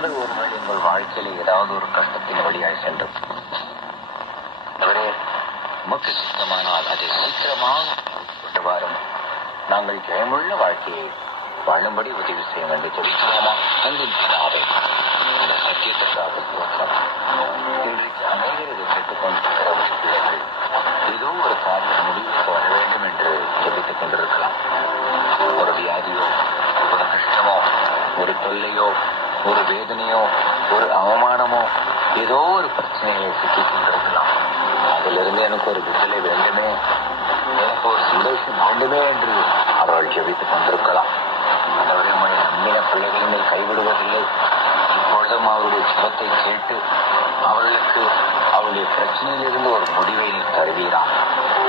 நீங்கள் ஒருவேளை உங்கள் வாழ்க்கையில் ஏதாவது ஒரு கஷ்டத்தின் வழியாய் சென்று அவரே உமக்கு சித்தமானால் அதை சீக்கிரமாக கொண்டு வரும் நாங்கள் ஜெயமுள்ள வாழ்க்கையை வாழும்படி உதவி செய்ய என்று தெரிவிக்கலாமா? அன்பின் பிதாவே, இந்த சத்தியத்திற்காக ஸ்தோத்திரம். இன்றைக்கு அநேகர் இதை கேட்டுக் கொண்டிருக்கிற பிள்ளைகள் ஏதோ ஒரு காரியம் முடிவுக்கு வர வேண்டும் என்று ஜெபித்துக் கொண்டிருக்கலாம். ஒரு வியாதியோ, ஒரு கஷ்டமோ, ஒரு தொல்லையோ, ஒரு வேதனையோ, ஒரு அவமானமோ, ஏதோ ஒரு பிரச்சனைகளை சிக்கிக் கொண்டிருக்கலாம். அதிலிருந்து எனக்கு ஒரு விடுதலை வேண்டுமே, எனக்கு ஒரு சந்தோஷம் வேண்டுமே என்று அவர்கள் ஜெபித்துக் கொண்டிருக்கலாம். அவருடைய நம்பின பிள்ளைகளை கைவிடுவதில்லை. இப்பொழுதும் அவருடைய சுபத்தை கேட்டு அவர்களுக்கு அவருடைய பிரச்சனையிலிருந்து ஒரு முடிவை நீர் தருவீராம்.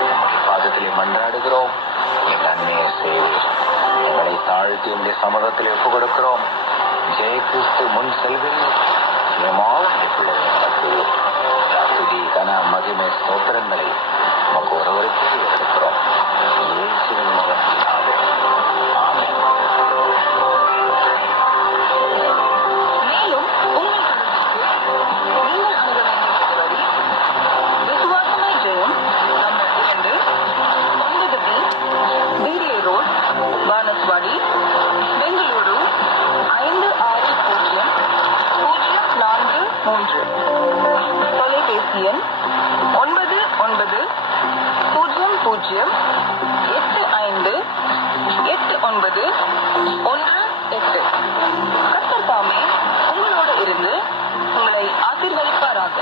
நம்முடைய பாதத்திலே மன்றாடுகிறோம். என் நன்மையை செய்வீர். எங்களை தாழ்த்தி உடைய சமூகத்தில் ஒப்புக் கொடுக்கிறோம். ஜெய கிறிஸ்து முன் செல்வீர். ஏமாவுடைய பிள்ளைகளை கட்டுவீர். துதி கன மகிமை ஸ்தோத்திரங்களை நமக்கு ஒருவருக்கு எடுக்கிறோம். இயேசுவின் மூலமாக ஆமென். மேலும் நீங்கள் அணுக வேண்டிய விசுவாசமாய் Jayam number 2, 9B BDA road, Banaswadi, Bengaluru 560043. தொலைபேசி எண் 9900858918. கர்த்தர் தாமே உங்களோடு இருந்து உங்களை ஆசீர்வதிப்பாராக.